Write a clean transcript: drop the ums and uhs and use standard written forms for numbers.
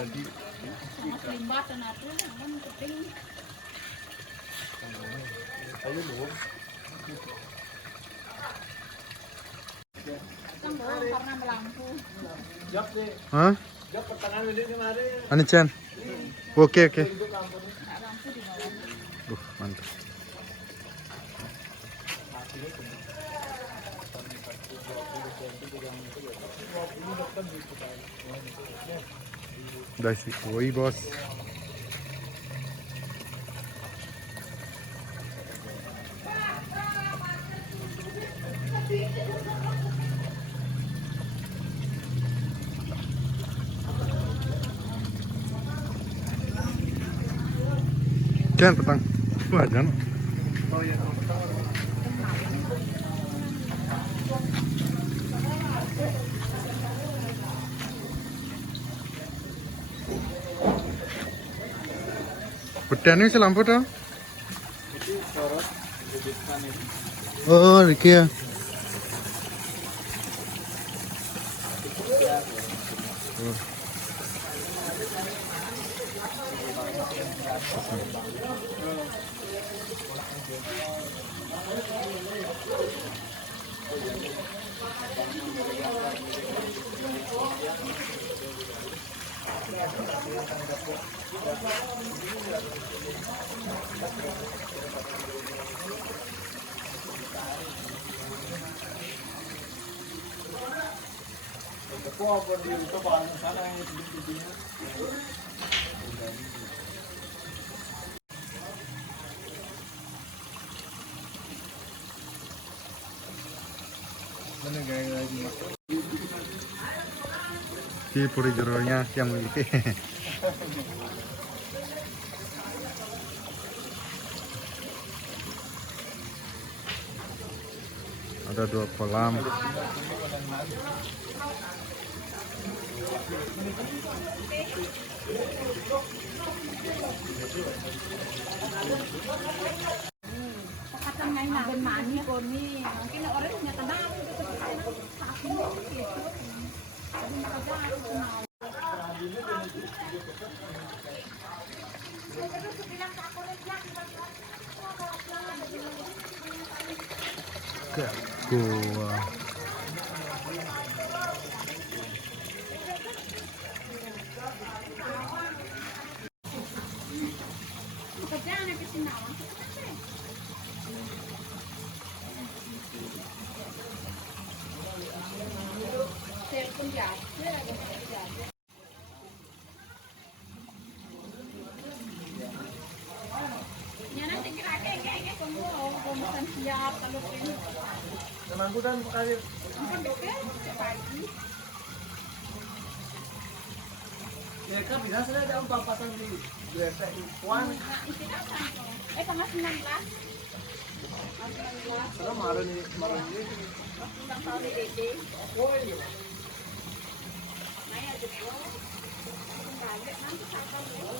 Tadi limbah dan itu yang penting ayo belum kan karena melampu. hah? Jok pertengahan ini kemarin. Ani Chan. Oke oke. Lampu di bawah. Mantap. Udah sih, woi bos. Kian petang. Wah, jangan. Petani sih lampu tuh. Oh, Riki ya. Apa di depan sana yang di Mana gaya lagi mak? Di puri jeronya yang memiliki. Ada 2 kolam. Kata main ben mani kon ni. Mungkin orang punya tenang itu Ke gua. siap kalau ini. Temanku dan kali. Ampun dok ya, pagi. Ya kan bisa sudah ada 4 pasang di BT Iwan. Tanggal 19. Sudah kemarin ini. Ulang tahun Dede. Oh iya. Maya jebol. Balik nanti sampai